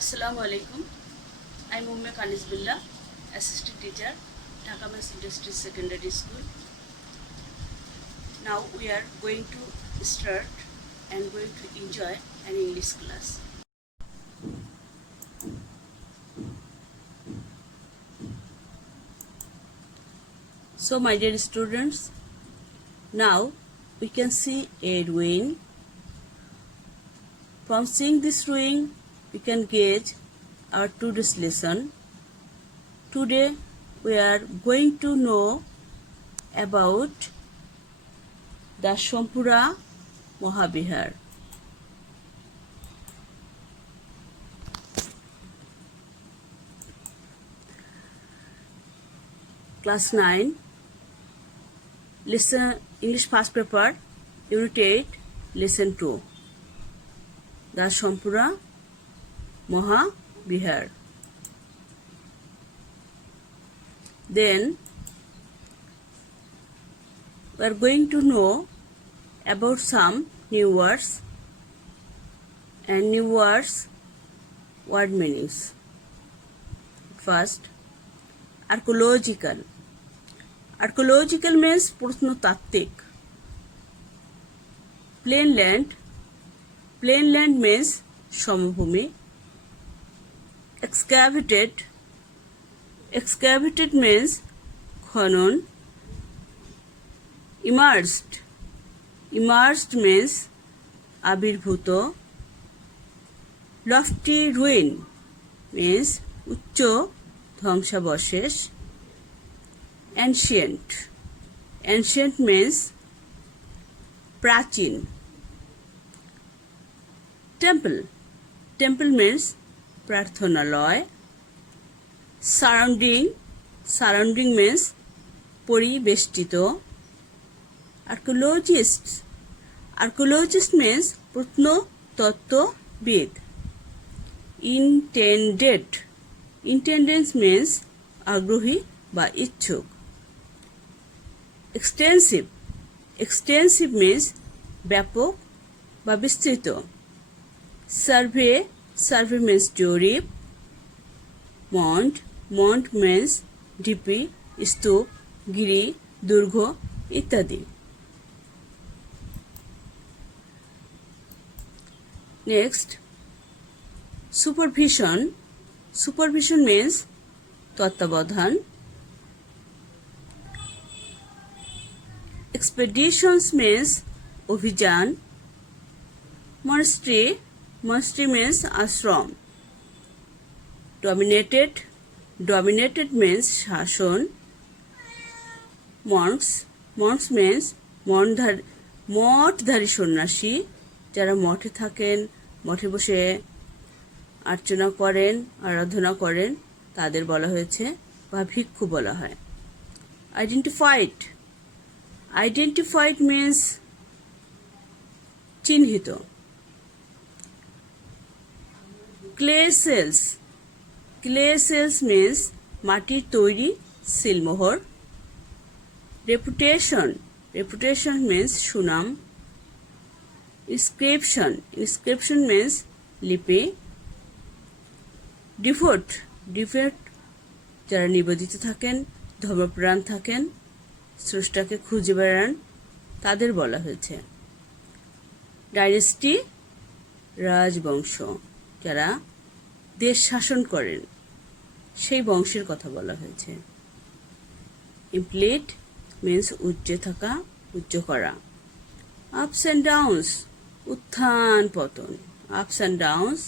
Assalamu alaikum. I'm Umme Khanis Billah, assistant teacher, Dhaka Mass Industries Secondary School. Now we are going to start and going to enjoy an English class. So my dear students, now we can see a ruin. From seeing this ruin, we can gauge our today's lesson. Today we are going to know about the Shampura Mahabihar. Class 9, Listen English First Paper, Unit 8, Lesson 2. The Shampura Mahabihar. Then we are going to know about some new words and new words word meanings. First, archaeological. Archaeological means প্রত্নতাত্ত্বিক. Plain land. Plain land means সমভূমি. Excavated. Excavated means খনন. Immersed. Immersed means আবির্ভূত. Lofty ruin means উচ্চ ধ্বংসাবশেষ. Ancient. Ancient means প্রাচীন. Temple. Temple means প্রার্থনালয়. Surrounding. Surrounding means পরিবেষ্টিত. Archaeologist. Archaeologist means প্রত্নতত্ত্ববিদ. Intended. Intended means আগ্রহী বা ইচ্ছুক. Extensive. Extensive means ব্যাপক বা বিস্তৃত. Survey. Survey means জরিপ. Mound. Mound means ঢিপি, স্তূপ, গিরি, দুর্গ ইত্যাদি. Next, supervision. Supervision means তত্ত্বাবধান. Expeditions means অভিযান. Monastery. Monastery means ashram. Dominated. Dominated means শাসন. Monks. Monks means মঠধারী সন্ন্যাসী, যারা মঠে থাকেন, মঠে বসে আর্চনা করেন, আরাধনা করেন, তাদের বলা হয়েছে বা ভিক্ষু বলা হয়. Identified. Identified means চিহ্নিত. Clay cells. Clay cells means মাটির তৈরি সিলমোহর. Reputation. Reputation means সুনাম. Inscription. Inscription means লিপি. Devout. Devout যারা নিবেদিত থাকেন, ধর্মপ্রাণ থাকেন, স্রষ্টাকে খুঁজে বেড়ান, তাদের বলা হয়েছে. ডাইনেস্টি. রাজবংশ, যারা দেশ শাসন করেন, সেই বংশের কথা বলা হয়েছে. ইমপ্লিট মিন্স উচ্চে থাকা, উচ্চ করা. আপস অ্যান্ড ডাউনস, উত্থান পতন. আপস অ্যান্ড ডাউনস,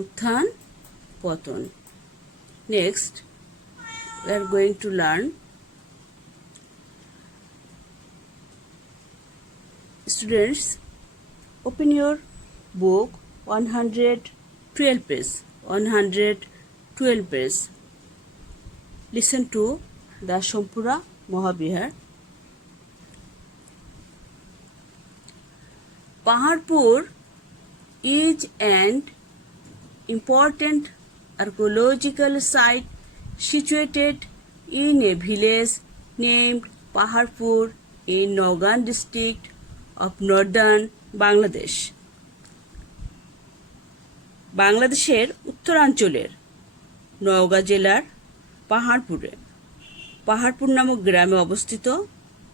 উত্থান পতন. Next, we are going to learn students, open your book 112 page. 112 page. Listen to the Shampura Mahabihar. Paharpur is an important archaeological site situated in a village named Paharpur in Naugan district of northern Bangladesh. বাংলাদেশের উত্তরাঞ্চলের নওগাঁ জেলার পাহাড়পুর নামক গ্রামে অবস্থিত।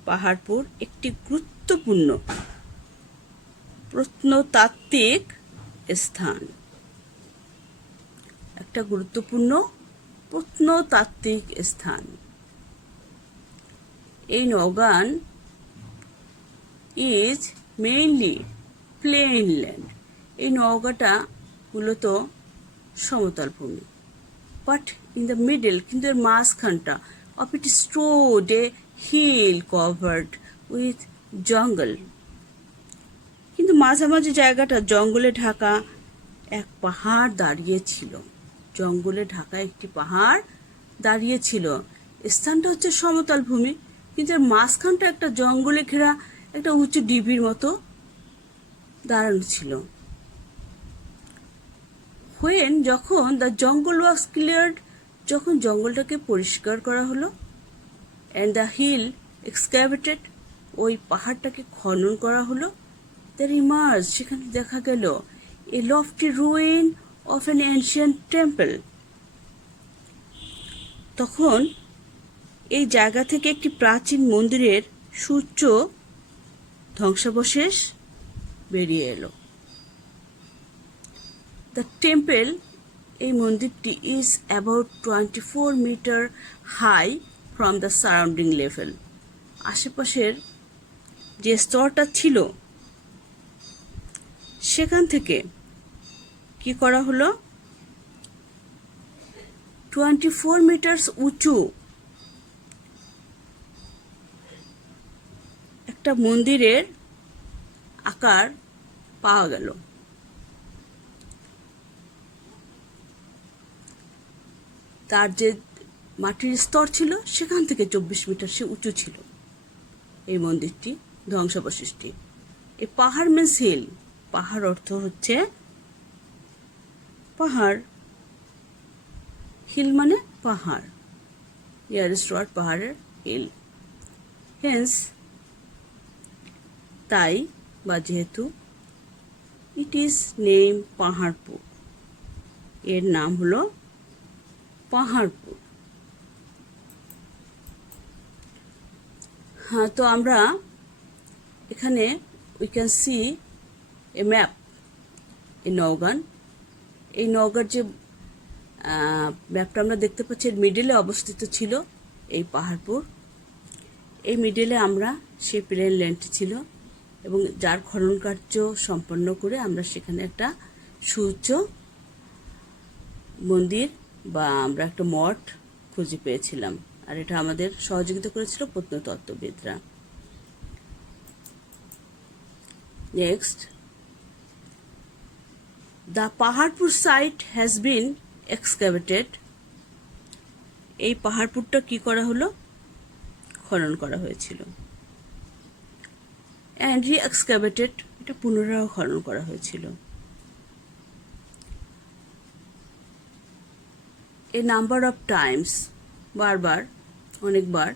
পাহাড়পুর একটি গুরুত্বপূর্ণ প্রত্নতাত্ত্বিক স্থান। একটা গুরুত্বপূর্ণ প্রত্নতাত্ত্বিক স্থান। এই Naogaon is mainly plain land. এই নওগাঁটা মূলত সমতল ভূমি। বাট ইন দ্য মিডল, কিন্তু এর মাঝখানটা of it stood a hill covered with jungle. কিন্তু মাঝামাঝি জায়গাটা জঙ্গলে ঢাকা এক পাহাড় দাঁড়িয়ে ছিল। জঙ্গলে ঢাকা একটি পাহাড় দাঁড়িয়ে ছিল। স্থানটা হচ্ছে সমতল ভূমি, কিন্তু এর মাঝখানটা একটা জঙ্গলে ঘেরা একটা উঁচু ডিবির মতো দাঁড়ানো ছিল। যখন দ্য জঙ্গল ওয়াজ ক্লিয়ার্ড, যখন জঙ্গলটাকে পরিষ্কার করা হলো, অ্যান্ড দ্য হিল এক্সক্যাভেটেড, ওই পাহাড়টাকে খনন করা হলো, দ্যার ইমার্জ, সেখানে দেখা গেল a lofty ruin of an ancient temple. তখন এই জায়গা থেকে একটি প্রাচীন মন্দিরের সুউচ্চ ধ্বংসাবশেষ বেরিয়ে এলো। দ্য টেম্পল, এই মন্দিরটি is about 24 metre high from the surrounding level. আশেপাশের যে স্তরটা ছিল সেখান থেকে কি করা হলো, 24 মিটার উঁচু একটা মন্দিরের আকার পাওয়া গেল। তার যে মাটির স্তর ছিল সেখান থেকে 24 মিটার সে উঁচু ছিল এই মন্দিরটি, ধ্বংসাবশেষটি। এই পাহাড় মিন্স হিল। পাহাড় অর্থ হচ্ছে পাহাড়, হিল মানে পাহাড়, নিয়ারেস্ট ওয়ার্ড পাহাড়ের হিল। হেন্স, তাই বা যেহেতু, ইট ইজ নেম পাহাড়পুর, এর নাম হলো পাহাড়পুর। হ্যাঁ, তো আমরা এখানে we can see A map এই নওগাঁ। এই নওগাঁর যে ম্যাপটা আমরা দেখতে পাচ্ছি, এর মিডলে অবস্থিত ছিল এই পাহাড়পুর। এই মিডলে আমরা সেই প্লেন ল্যান্ডটি ছিল, এবং যার খনন কার্য সম্পন্ন করে আমরা সেখানে একটা সুউচ্চ মন্দির বা আমরা একটা মঠ খুঁজে পেয়েছিলাম। আর এটা আমাদের সহযোগিতা করেছিল প্রত্নতত্ত্ববিদরা। Next, the Paharpur site has been excavated. এই পাহাড়পুরটা কি করা হলো, খনন করা হয়েছিল। অ্যান্ড রি এক্সক্যাভেটেড, এটা পুনরায় খনন করা হয়েছিল। এ নাম্বার অফ টাইমস, বারবার, অনেকবার,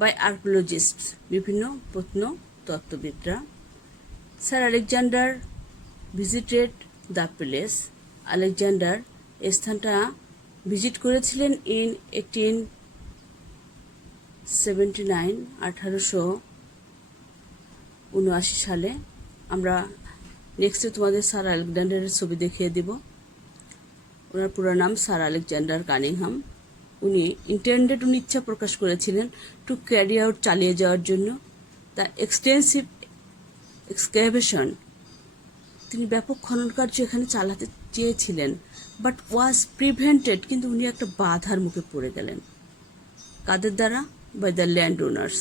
বাই আর্কিওলজিস্টস, বিভিন্ন প্রত্নতত্ত্ববিদরা। Sir Alexander visited the place. Alexander এই স্থানটা ভিজিট করেছিলেন ইন 1879, 1879 সালে। আমরা নেক্সটে তোমাদের স্যার আলেকজান্ডারের ছবি দেখিয়ে দিব। ওনার পুরো নাম স্যার আলেকজান্ডার কানিংহাম। উনি ইচ্ছা প্রকাশ করেছিলেন টু ক্যারি আউট, চালিয়ে যাওয়ার জন্য দ্য এক্সটেন্সিভ এক্সক্যাভেশন। তিনি ব্যাপক খনন কার্য এখানে চালাতে চেয়েছিলেন, বাট ওয়াজ প্রিভেন্টেড, কিন্তু উনি একটা বাধার মুখে পড়ে গেলেন। কাদের দ্বারা? By the land owners.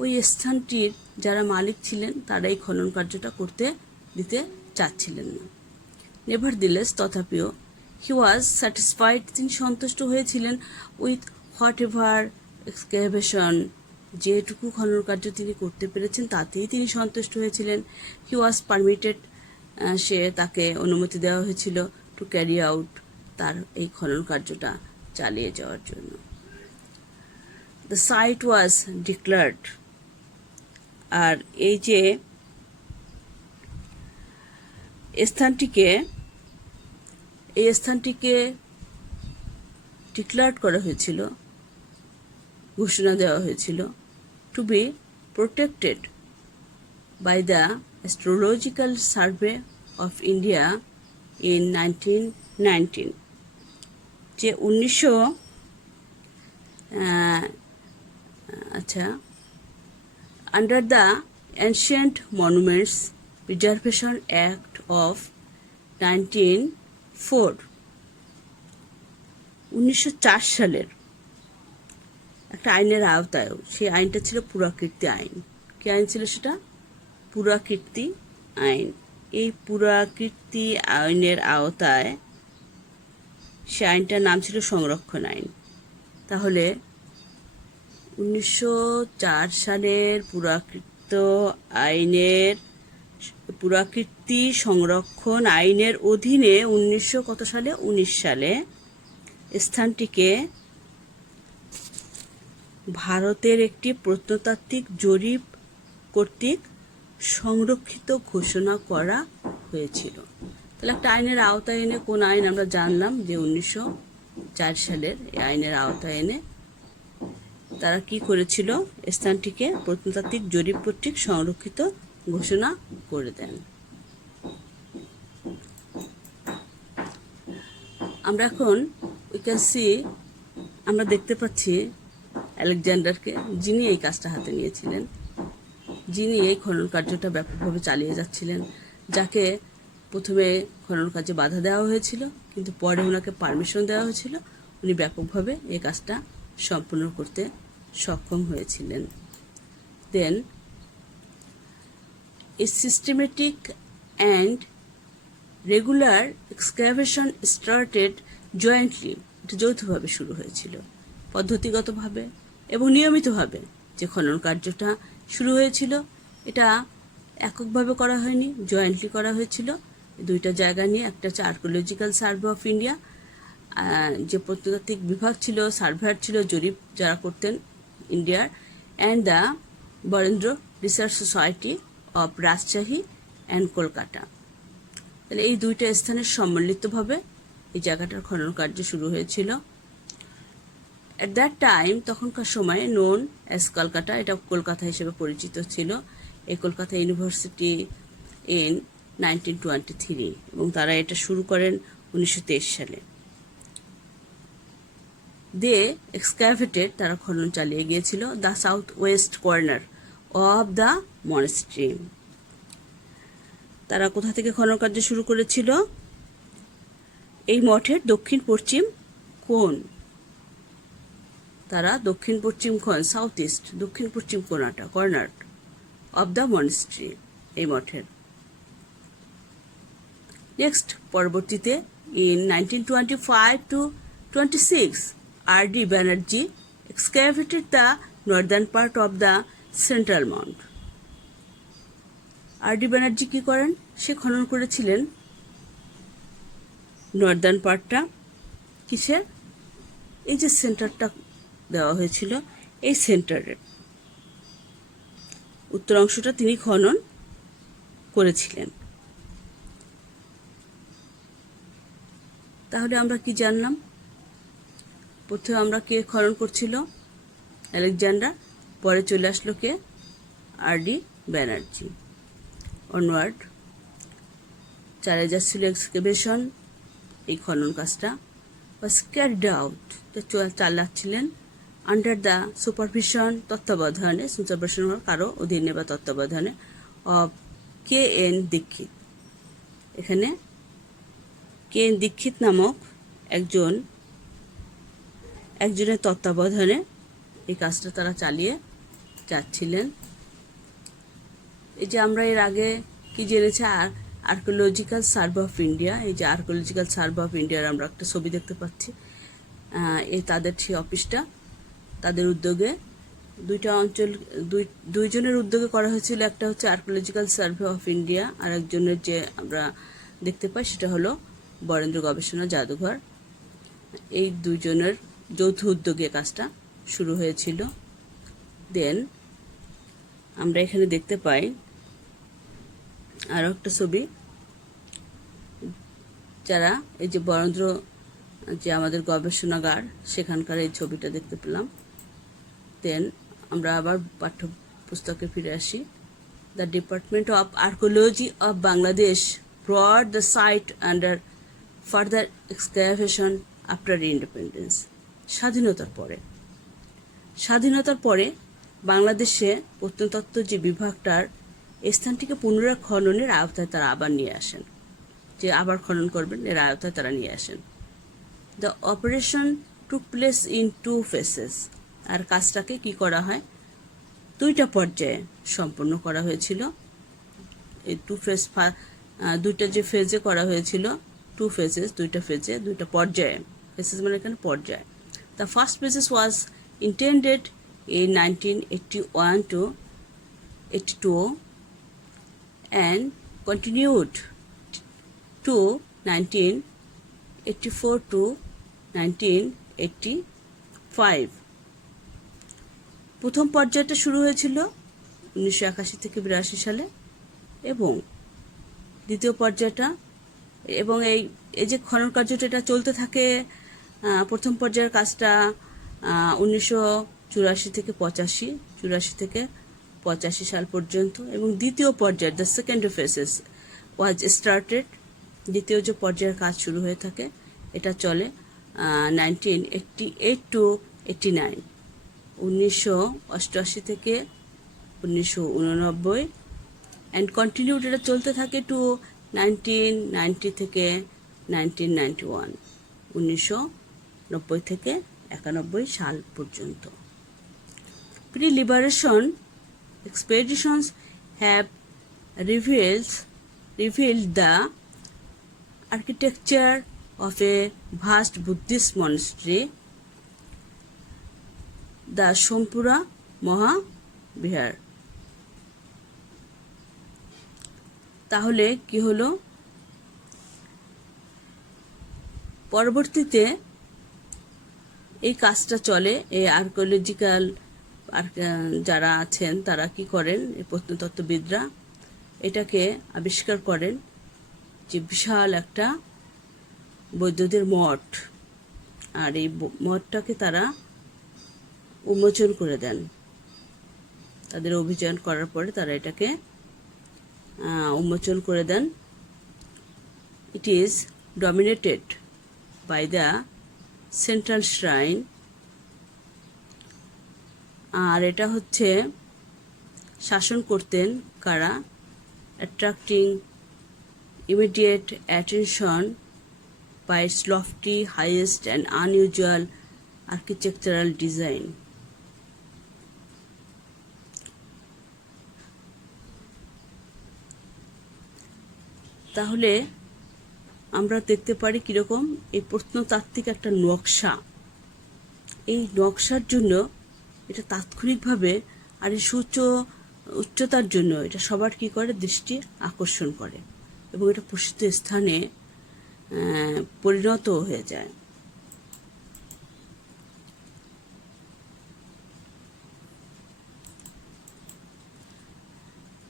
ওই স্থানটির যারা মালিক ছিলেন তারা এই খনন কার্যটা করতে দিতে চাচ্ছিলেন না। নেভারদিলেস, তথাপিও, হি ওয়াজ স্যাটিসফাইড, তিনি সন্তুষ্ট হয়েছিলেন উইথ হোয়াট এভার এক্সক্যাভেশন, যেটুকু খনন কার্য তিনি করতে পেরেছেন তাতেই তিনি সন্তুষ্ট হয়েছিলেন। হি ওয়াজ পারমিটেড, তাকে অনুমতি দেওয়া হয়েছিল টু ক্যারি আউট, তার এই খনন কার্যটা চালিয়ে যাওয়ার জন্য। দ্য সাইট ওয়াজ ডিক্লার্ড, আর এই যে স্থানটিকে এই স্থানটিকে ডিক্লেয়ার করা হয়েছিল, ঘোষণা দেওয়া হয়েছিল to be protected by the astrological survey of India in 1919। যে 1900 under the Ancient Monuments Preservation Act of 1904, 1904 সালের একটা আইনের আওতায়, সেই আইনটা ছিল পুরাকীর্তি আইন। কি আইন ছিল সেটা? পুরাকীর্তি আইন। এই পুরাকীর্তি আইনের আওতায় সে আইনটার নাম ছিল সংরক্ষণ আইন। তাহলে 1904 সালের পুরাকীর্তি সংরক্ষণ আইনের অধীনে 19 সালে স্থানটিকে ভারতের একটি প্রত্নতাত্ত্বিক জরিপ কর্তৃক সংরক্ষিত ঘোষণা করা হয়েছিল। তাহলে একটা আইনের আওতায় এনে, কোন আইন আমরা জানলাম যে 1904 সালের এই আইনের আওতায় এনে তারা কি করেছিল? স্থানটিকে প্রত্নতাত্ত্বিক জরিপ কর্তৃক সংরক্ষিত ঘোষণা করে দেন। আমরা এখন আমরা দেখতে পাচ্ছি আলেকজান্ডারকে, যিনি এই কাজটা হাতে নিয়েছিলেন, যিনি এই খনন কার্যটা ব্যাপকভাবে চালিয়ে যাচ্ছিলেন, যাকে প্রথমে খনন কার্যে বাধা দেওয়া হয়েছিল, কিন্তু পরে ওনাকে পারমিশন দেওয়া হয়েছিল। উনি ব্যাপকভাবে এই কাজটা সম্পূর্ণ করতে সক্ষম হয়েছিলেন। দেন a systematic and regular excavation started jointly, এটা যৌথভাবে শুরু হয়েছিল, পদ্ধতিগতভাবে এবং নিয়মিতভাবে যে খনন কার্যটা শুরু হয়েছিল, এটা এককভাবে করা হয়নি, জয়েন্টলি করা হয়েছিল। দুইটা জায়গা নিয়ে, একটা হচ্ছে আর্কিওলজিক্যাল সার্ভে অফ ইন্ডিয়া, যে প্রত্নতাত্ত্বিক বিভাগ ছিল, সার্ভেয়ার ছিল, জরিপ যারা করতেন ইন্ডিয়ার, and the Barendra research society of Rajshahi and Kolkata. তাহলে এই দুইটা স্থানের সম্মিলিতভাবে এই জায়গাটার খনন কার্য শুরু হয়েছিল। অ্যাট দ্যাট টাইম, তখনকার সময়ে, নোন অ্যাজ কলকাতা, এটা কলকাতা হিসেবে পরিচিত ছিল, এই কলকাতা ইউনিভার্সিটি ইন 1923, এবং তারা এটা শুরু করেন 1923 সালে। দে এক্সক্যাভেটেড, তারা খনন চালিয়ে গিয়েছিল, the south West corner of the monastery. তারা কোথা থেকে খনন কার্য শুরু করেছিল? এই মঠের দক্ষিণ পশ্চিম কোণ, তারা দক্ষিণ পশ্চিম কোণ, সাউথ ইস্ট, দক্ষিণ পশ্চিম কর্নার অফ দ্য মনেস্ট্রি, এই মঠের। নেক্সট, পরবর্তীতে in 1925 to 26, R.D. Banerjee excavated the northern part of the central mount. R.D. Banerjee কি করেন? সে খনন করেছিলেন নর্দার্ন পার্টটা, কিসের? এই যে সেন্টারটা দেওয়া হয়েছিল, এই সেন্টারের উত্তর অংশটা তিনি খনন করেছিলেন। তাহলে আমরা কি জানলাম? প্রথমে আমরা কে খনন করছিল? আলেকজান্ডার। পরে চলে আসলো কে? R.D. ব্যানার্জি। অনওয়ার্ড চালিয়ে যাচ্ছিল এক্সকেভেশন, এই খনন কাজটা was carried out, চালাচ্ছিলেন আন্ডার দ্য সুপারভিশন, তত্ত্বাবধানে, সুপারভিশন কারো অধীনে বা তত্ত্বাবধানে, অফ K.N. দীক্ষিত। এখানে K.N. দীক্ষিত নামক একজনের তত্ত্বাবধানে এই কাজটা তারা চালিয়ে যাচ্ছিলেন। এই যে আমরা এর আগে কি জেনেছি, আর্কিওলজিক্যাল সার্ভে অফ ইন্ডিয়া, এই যে আর্কিওলজিক্যাল সার্ভে অফ ইন্ডিয়ার আমরা একটা ছবি দেখতে পাচ্ছি, এই তাদের সেই অফিসটা, তাদের উদ্যোগে দুইজনের উদ্যোগে করা হয়েছিল। একটা হচ্ছে আর্কিওলজিক্যাল সার্ভে অফ ইন্ডিয়া, আর একজনের যে আমরা দেখতে পাই সেটা হলো বরেন্দ্র গবেষণা জাদুঘর। এই দুইজনের যৌথ উদ্যোগে কাজটা শুরু হয়েছিল। দেন আমরা এখানে দেখতে পাই আরও একটা ছবি, যারা এই যে বরেন্দ্র যে আমাদের গবেষণাগার সেখানকার এই ছবিটা দেখতে পেলাম। দেন আমরা আবার পাঠ্যপুস্তকে ফিরে আসি। The department of archaeology of Bangladesh brought the site under further excavation after independence. স্বাধীনতার পরে বাংলাদেশে প্রত্নতত্ত্ব যে বিভাগটার স্থানটিকে পুনরায় খননের আওতায় তারা আবার নিয়ে আসেন, যে আবার খনন করবেন এর আওতায় তারা নিয়ে আসেন। The operation took place in 2 phases। আর কাজটাকে কি করা হয়, 2টা পর্যায়ে সম্পন্ন করা হয়েছিল। এই 2 ফেজ, 2টা যে ফেজে করা হয়েছিল, 2 phases, 2টা ফেজে, 2টা পর্যায়ে। ফেসেস মানে এখানে পর্যায়। The first phases was intended in 1981 to 82 and continued to 1984 to 1985। প্রথম পর্যায়টা শুরু হয়েছিল 1981 থেকে 82 সালে এবং দ্বিতীয় পর্যায়টা, এবং এই যে খনন কার্যটা এটা চলতে থাকে। প্রথম পর্যায়ের কাজটা 1984 থেকে 85, 84 থেকে 85 সাল পর্যন্ত, এবং দ্বিতীয় পর্যায় the second faces was started, দ্বিতীয় যে পর্যায়ের কাজ শুরু হয়ে থাকে এটা চলে 1988 to 89, 1988 থেকে 1989, অ্যান্ড কন্টিনিউড এটা চলতে থাকে টু 1990 থেকে 1991, 1990 থেকে 91 সাল পর্যন্ত। Pre-liberation expeditions have revealed the architecture of a vast Buddhist monastery, the Sompura Mahavihar। তাহলে কি হলো, পরবর্তীতে এই কাজটা চলে। এই আর্কিওলজিক্যাল যারা আছেন তারা কি করেন, এই প্রত্নতত্ত্ববিদরা এটাকে আবিষ্কার করেন যে বিশাল একটা বৌদ্ধদের মঠ, আর এই মঠটাকে তারা উন্মোচন করে দেন। তাদের অভিযান করার পরে তারা এটাকে উন্মোচন করে দেন। It is dominated by the central shrine. আর এটা হচ্ছে শাসন করতেন কারা, attracting immediate attention by its lofty, highest and unusual architectural design. তাহলে আমরা দেখতে পারি কীরকম এই প্রত্নতাত্ত্বিক একটা নকশা। এই নকশার জন্য এটা তাৎক্ষণিকভাবে আর এই উচ্চতার জন্য এটা সবার কি করে, দৃষ্টি আকর্ষণ করে এবং এটা প্রসিদ্ধ স্থানে পরিণত হয়ে যায়।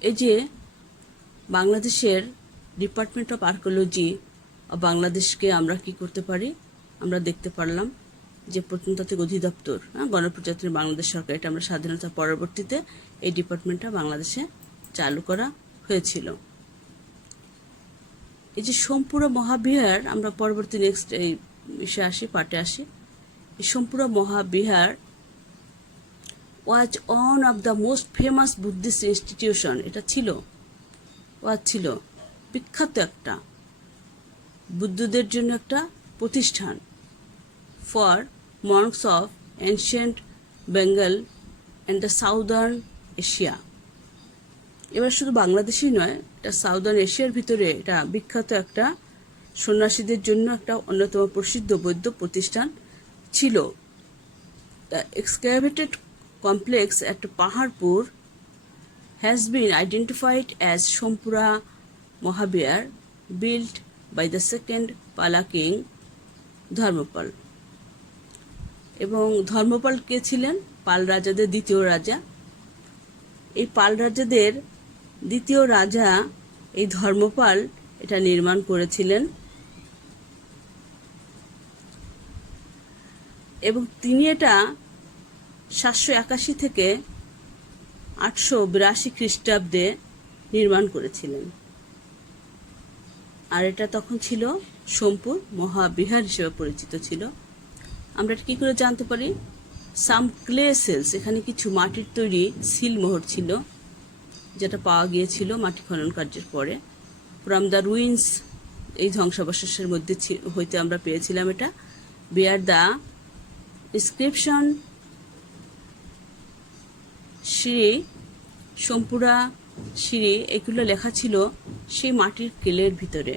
এই যে বাংলাদেশের ডিপার্টমেন্ট অফ আর্কিওলজি বাংলাদেশকে আমরা কি করতে পারি, আমরা দেখতে পারলাম যে প্রত্নতাত্ত্বিক অধিদপ্তর, গণপ্রজাতন্ত্রী বাংলাদেশ সরকার, এটা আমরা স্বাধীনতার পরবর্তীতে এই ডিপার্টমেন্টটা বাংলাদেশে চালু করা হয়েছিল। এই যে সোমপুরা মহাবিহার, আমরা পরবর্তী নেক্সট এই বিষয়ে আসি, পার্টে আসি। এই Somapura Mahavihara was one of the most famous Buddhist institution. এটা ছিল বিখ্যাত একটা বুদ্ধদের জন্য একটা প্রতিষ্ঠান, for monks of ancient Bengal and the southern Asia. এবার শুধু বাংলাদেশই নয়, এটা সাউদার্ন এশিয়ার ভিতরে এটা বিখ্যাত একটা সন্ন্যাসীদের জন্য একটা অন্যতম প্রসিদ্ধ বৌদ্ধ প্রতিষ্ঠান ছিল। The excavated complex at Paharpur has been identified as Sompura Mahavihar, built by the second Pala king Dharmapala. এবং ধর্মপাল কে ছিলেন? পাল রাজাদের দ্বিতীয় রাজা। এই পাল রাজাদের দ্বিতীয় রাজা এই ধর্মপাল এটা নির্মাণ করেছিলেন। এবং তিনি এটা 781 থেকে 882 খ্রিস্টাব্দে নির্মাণ করেছিলেন। আর এটা তখন ছিল সোমপুর মহাবিহার হিসেবে পরিচিত ছিল। আমরা এটা কী করে জানতে পারি? সাম ক্লে সেলস, এখানে কিছু মাটির তৈরি সিলমোহর ছিল যেটা পাওয়া গিয়েছিল মাটি খনন কার্যের পরে। ফ্রম দ্য রুইন্স, এই ধ্বংসাবশেষের মধ্যে হইতে আমরা পেয়েছিলাম এটা। Bear the inscription Shri Somapura সিঁড়ি, এগুলো লেখা ছিল সেই মাটির কেলের ভিতরে।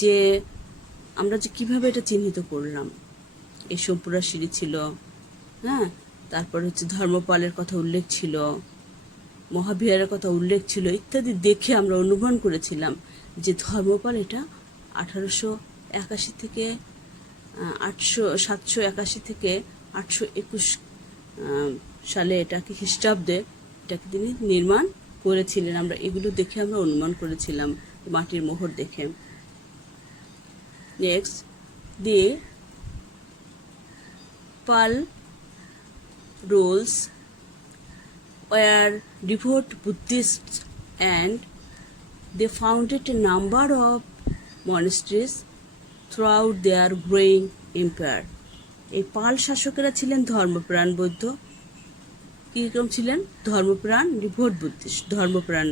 যে আমরা যে কিভাবে এটা চিহ্নিত করলাম, এই সোমপুরা সিঁড়ি ছিল, হ্যাঁ, তারপর হচ্ছে ধর্মপালের কথা উল্লেখ ছিল, মহাবিহারের কথা উল্লেখ ছিল ইত্যাদি দেখে আমরা অনুমান করেছিলাম যে ধর্মপাল এটা 1881 থেকে 781 থেকে 821 সালে এটাকে খ্রিস্টাব্দে এটাকে তিনি নির্মাণ করেছিলেন। আমরা এগুলো দেখে আমরা অনুমান করেছিলাম মাটির মোহর দেখে। Next, the Pala rulers were devout Buddhists and they founded a number of monasteries throughout their growing empire. এই পাল শাসকেরা ছিলেন ধর্মপ্রাণ বৌদ্ধ। কীরকম ছিলেন? ধর্মপ্রাণ, ডিভোট বুদ্ধিস্ট, ধর্মপ্রাণ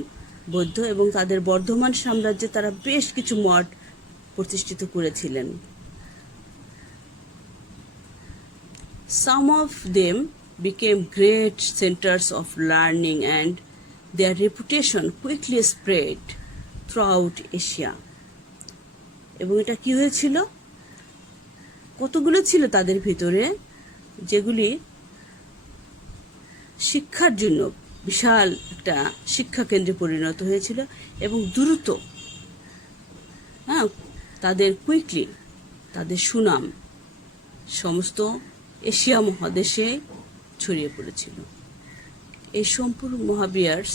বৌদ্ধ, এবং তাদের বর্ধমান সাম্রাজ্যে তারা বেশ কিছু মঠ প্রতিষ্ঠিত করেছিলেন। Some of them became great centers of learning and their reputation quickly spread throughout Asia. এবং এটা কি হয়েছিল? কতগুলো ছিল তাদের ভিতরে যেগুলি শিক্ষার জন্য বিশাল একটা শিক্ষা কেন্দ্রে পরিণত হয়েছিল এবং দ্রুত, তাদের কুইকলি তাদের সুনাম সমস্ত এশিয়া মহাদেশে ছড়িয়ে পড়েছিল। এই Somapura Mahavihara's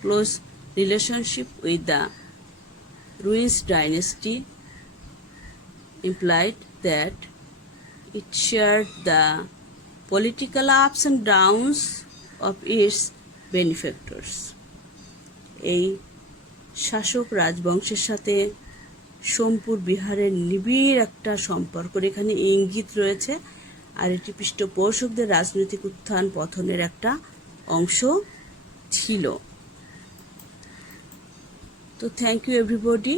close relationship with the ruins dynasty implied that it shared the political ups and downs of its benefactors. এই শাসক রাজবংশের সাথে সোমপুর বিহারের নিবিড় একটা সম্পর্ক এখানে ইঙ্গিত রয়েছে, আর এটি পৃষ্ঠপোষকদের রাজনৈতিক উত্থান পতনের একটা অংশ ছিল। তো থ্যাংক ইউ এভরিবডি।